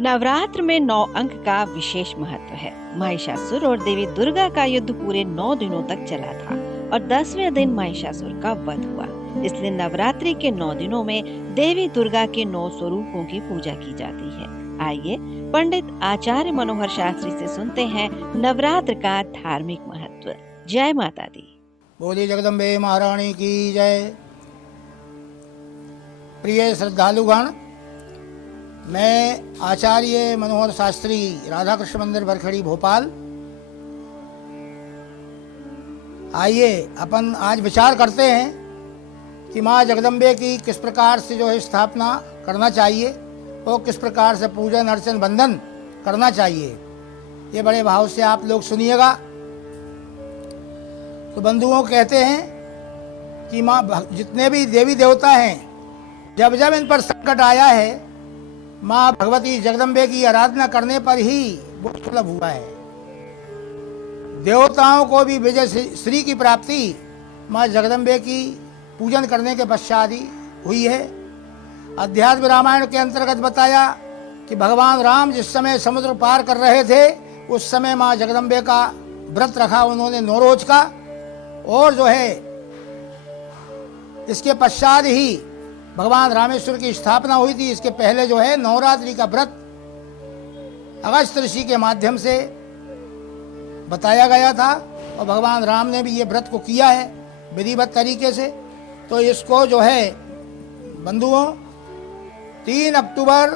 नवरात्र में 9 अंक का विशेष महत्व है। महिषासुर और देवी दुर्गा का युद्ध पूरे 9 दिनों तक चला था और 10वें दिन महिषासुर का वध हुआ। इसलिए नवरात्रि के 9 दिनों में देवी दुर्गा के 9 स्वरूपों की पूजा की जाती है। आइए पंडित आचार्य मनोहर शास्त्री से सुनते हैं नवरात्र का धार्मिक महत्व। जय माता दी। बोली जगदम्बे महारानी की जय। प्रिय श्रद्धालुगण, मैं आचार्य मनोहर शास्त्री, राधा कृष्ण मंदिर बरखड़ी भोपाल। आइए अपन आज विचार करते हैं कि माँ जगदम्बे की किस प्रकार से जो है स्थापना करना चाहिए और किस प्रकार से पूजन अर्चन बंधन करना चाहिए। ये बड़े भाव से आप लोग सुनिएगा। तो बंधुओं कहते हैं कि माँ जितने भी देवी देवता हैं, जब जब इन पर संकट आया है, माँ भगवती जगदम्बे की आराधना करने पर ही वो सुलभ हुआ है। देवताओं को भी विजय श्री की प्राप्ति माँ जगदम्बे की पूजन करने के पश्चात ही हुई है। अध्यात्म रामायण के अंतर्गत बताया कि भगवान राम जिस समय समुद्र पार कर रहे थे, उस समय माँ जगदम्बे का व्रत रखा उन्होंने 9 रोज का, और जो है इसके पश्चात ही भगवान रामेश्वर की स्थापना हुई थी। इसके पहले जो है नवरात्रि का व्रत अगस्त ऋषि के माध्यम से बताया गया था और भगवान राम ने भी ये व्रत को किया है विधिवत तरीके से। तो इसको जो है बंधुओं 3 अक्टूबर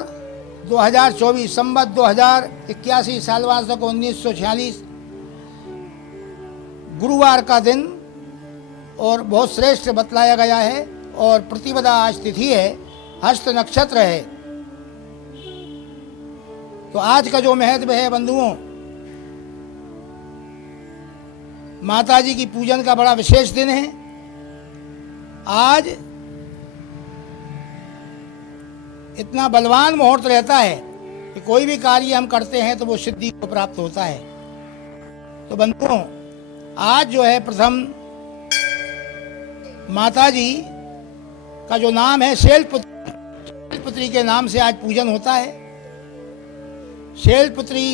2024 संवत 2081 सालवासक 1946 गुरुवार का दिन और बहुत श्रेष्ठ बतलाया गया है। और प्रतिपदा आज तिथि है, हस्त नक्षत्र है। तो आज का जो महत्व है बंधुओं, माता जी की पूजन का बड़ा विशेष दिन है। आज इतना बलवान मुहूर्त रहता है कि कोई भी कार्य हम करते हैं तो वो सिद्धि को प्राप्त होता है। तो बंधुओं, आज जो है प्रथम माता जी का जो नाम है शैलपुत्री के नाम से आज पूजन होता है। शैलपुत्री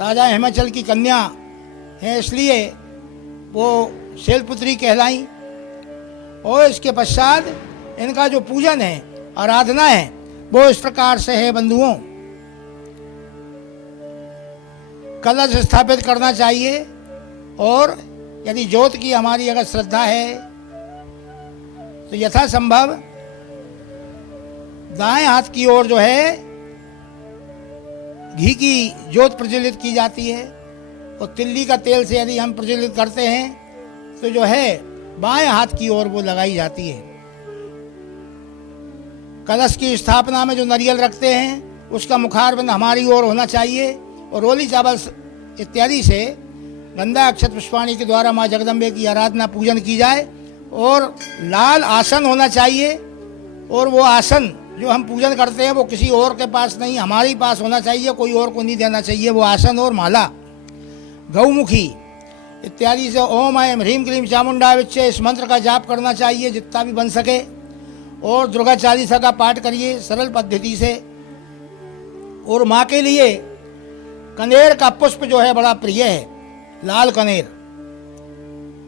राजा हिमाचल की कन्या है, इसलिए वो शैलपुत्री कहलाई। और इसके पश्चात इनका जो पूजन है, आराधना है, वो इस प्रकार से है बंधुओं। कलश स्थापित करना चाहिए और यदि ज्योत की हमारी अगर श्रद्धा है तो यथासंभव दाएं हाथ की ओर जो है घी की ज्योत प्रज्वलित की जाती है और तिल्ली का तेल से यदि हम प्रज्वलित करते हैं तो जो है बाएं हाथ की ओर वो लगाई जाती है। कलश की स्थापना में जो नारियल रखते हैं उसका मुखारबंद हमारी ओर होना चाहिए और रोली चावल इत्यादि से गंधा अक्षत पुष्पाणी के द्वारा माँ जगदम्बे की आराधना पूजन की जाए। और लाल आसन होना चाहिए और वो आसन जो हम पूजन करते हैं वो किसी और के पास नहीं, हमारे पास होना चाहिए, कोई और को नहीं देना चाहिए वो आसन। और माला गौमुखी इत्यादि से ओम ऐं ह्रीं क्लीं चामुंडा विच्चे इस मंत्र का जाप करना चाहिए जितना भी बन सके। और दुर्गा चालीसा का पाठ करिए सरल पद्धति से। और माँ के लिए कनेर का पुष्प जो है बड़ा प्रिय है, लाल कनेर।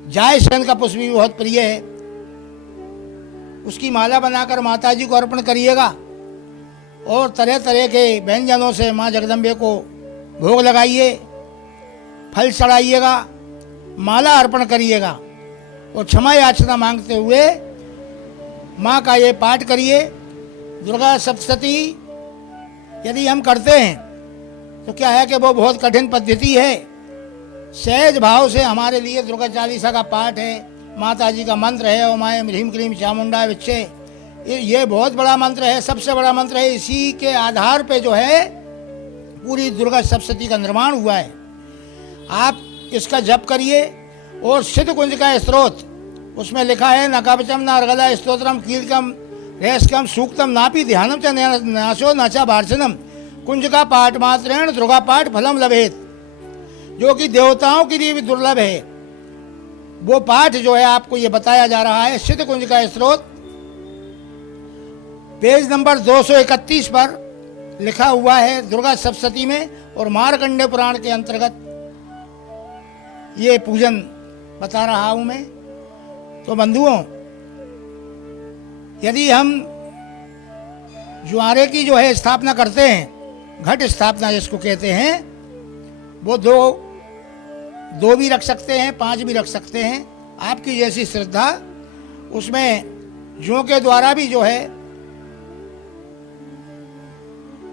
जायसेन का पुष्प भी बहुत प्रिय है, उसकी माला बनाकर माता जी को अर्पण करिएगा। और तरह तरह के व्यंजनों से माँ जगदम्बे को भोग लगाइए, फल चढ़ाइएगा, माला अर्पण करिएगा और क्षमा याचना मांगते हुए माँ का ये पाठ करिए। दुर्गा सप्तशती यदि हम करते हैं तो क्या है कि वो बहुत कठिन पद्धति है। सहज भाव से हमारे लिए दुर्गा चालीसा का पाठ है, माता जी का मंत्र है ओम ऐं ह्रीं क्लीं चामुंडा विच्चे। ये बहुत बड़ा मंत्र है, सबसे बड़ा मंत्र है। इसी के आधार पे जो है पूरी दुर्गा सप्तशती का निर्माण हुआ है। आप इसका जप करिए। और सिद्ध कुंज का स्त्रोत, उसमें लिखा है न कवचम न अर्गला स्तोत्रम कीलकम रेस्कम सूक्तम नापि ध्यानम च नाशो न च वार्चनम कुंज का पाठ मात्रेण दुर्गा पाठ फलम लभेत, जो कि देवताओं के लिए भी दुर्लभ है। वो पाठ जो है आपको ये बताया जा रहा है। सिद्ध कुंज का स्रोत पेज नंबर 231 पर लिखा हुआ है दुर्गा सप्तशती में, और मार्कंडेय पुराण के अंतर्गत ये पूजन बता रहा हूं मैं। तो बंधुओं, यदि हम जुआरे की जो है स्थापना करते हैं, घट स्थापना जिसको कहते हैं, वो दो भी रख सकते हैं, 5 भी रख सकते हैं, आपकी जैसी श्रद्धा। उसमें जौ के द्वारा भी जो है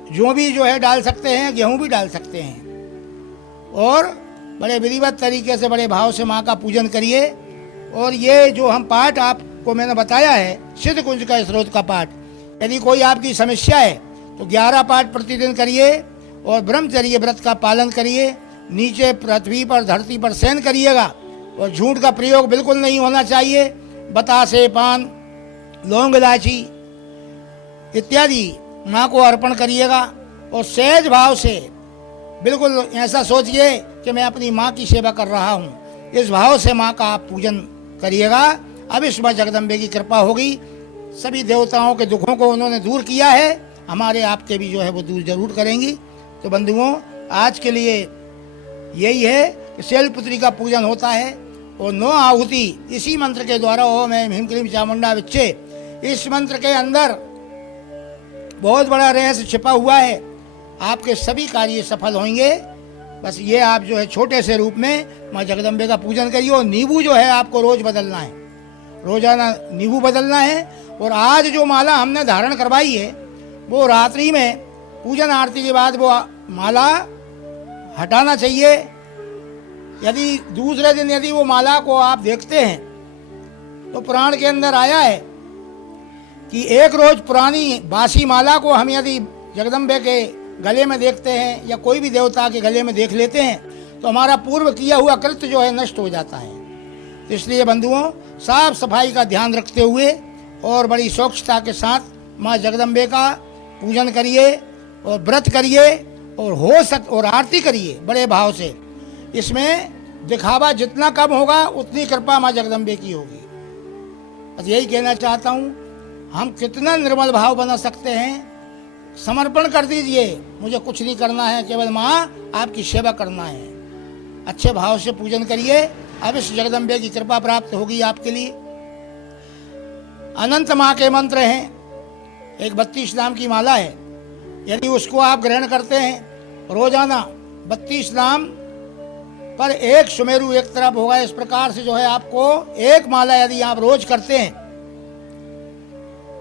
जौ भी जो है डाल सकते हैं, गेहूं भी डाल सकते हैं, और बड़े विधिवत तरीके से बड़े भाव से माँ का पूजन करिए। और ये जो हम पाठ आपको मैंने बताया है, सिद्ध कुंज का स्रोत का पाठ, यदि कोई आपकी समस्या है तो 11 पाठ प्रतिदिन करिए, और ब्रह्मचर्य व्रत का पालन करिए। नीचे पृथ्वी पर, धरती पर शयन करिएगा, और झूठ का प्रयोग बिल्कुल नहीं होना चाहिए। बतासे, पान, लौंग, इलायची इत्यादि माँ को अर्पण करिएगा, और सहज भाव से, बिल्कुल ऐसा सोचिए कि मैं अपनी माँ की सेवा कर रहा हूँ, इस भाव से माँ का आप पूजन करिएगा। अब इस माँ जगदम्बे की कृपा होगी। सभी देवताओं के दुखों को उन्होंने दूर किया है, हमारे आपके भी जो है वो दूर जरूर करेंगी। तो बंधुओं, आज के लिए यही है कि शैलपुत्री का पूजन होता है, और 9 आहुति इसी मंत्र के द्वारा, ओम ऐं ह्रीं क्लीं चामुंडा विच्चे, इस मंत्र के अंदर बहुत बड़ा रहस्य छिपा हुआ है। आपके सभी कार्य सफल होंगे। बस ये आप जो है छोटे से रूप में माँ जगदम्बे का पूजन करिए। और नींबू जो है आपको रोज बदलना है, रोजाना नींबू बदलना है। और आज जो माला हमने धारण करवाई है, वो रात्रि में पूजन आरती के बाद वो माला हटाना चाहिए। यदि दूसरे दिन यदि वो माला को आप देखते हैं तो पुराण के अंदर आया है कि एक रोज पुरानी बासी माला को हम यदि जगदम्बे के गले में देखते हैं, या कोई भी देवता के गले में देख लेते हैं, तो हमारा पूर्व किया हुआ कृत्य जो है नष्ट हो जाता है। तो इसलिए बंधुओं, साफ सफाई का ध्यान रखते हुए और बड़ी स्वच्छता के साथ माँ जगदम्बे का पूजन करिए, और व्रत करिए, और आरती करिए बड़े भाव से। इसमें दिखावा जितना कम होगा उतनी कृपा माँ जगदम्बे की होगी। बस यही कहना चाहता हूँ, हम कितना निर्मल भाव बना सकते हैं। समर्पण कर दीजिए, मुझे कुछ नहीं करना है, केवल माँ आपकी सेवा करना है। अच्छे भाव से पूजन करिए, अब इस जगदम्बे की कृपा प्राप्त होगी आपके लिए। अनंत माँ के मंत्र हैं, एक 32 नाम की माला है। यदि उसको आप ग्रहण करते हैं रोजाना 32 नाम पर एक सुमेरु एक तरफ होगा, इस प्रकार से जो है आपको एक माला यदि आप रोज करते हैं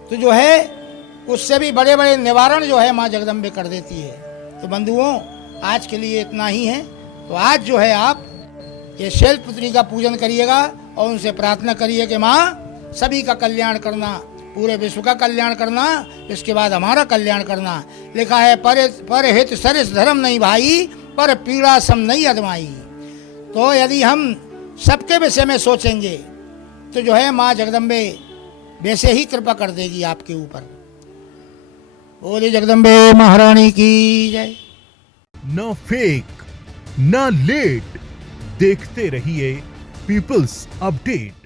तो जो है उससे भी बड़े बड़े निवारण जो है माँ जगदम्बे कर देती है। तो बंधुओं, आज के लिए इतना ही है। तो आज जो है आप ये शैलपुत्री का पूजन करिएगा, और उनसे प्रार्थना करिए कि माँ सभी का कल्याण करना, पूरे विश्व का कल्याण करना, इसके बाद हमारा कल्याण करना। लिखा है, पर हित सरिस धर्म नहीं भाई, पर पीड़ा सम नहीं अदमाई। तो यदि हम सबके विषय में सोचेंगे तो जो है माँ जगदम्बे वैसे ही कृपा कर देगी आपके ऊपर। बोले जगदम्बे महारानी की जय। न फेक न लेट, देखते रहिए पीपल्स अपडेट।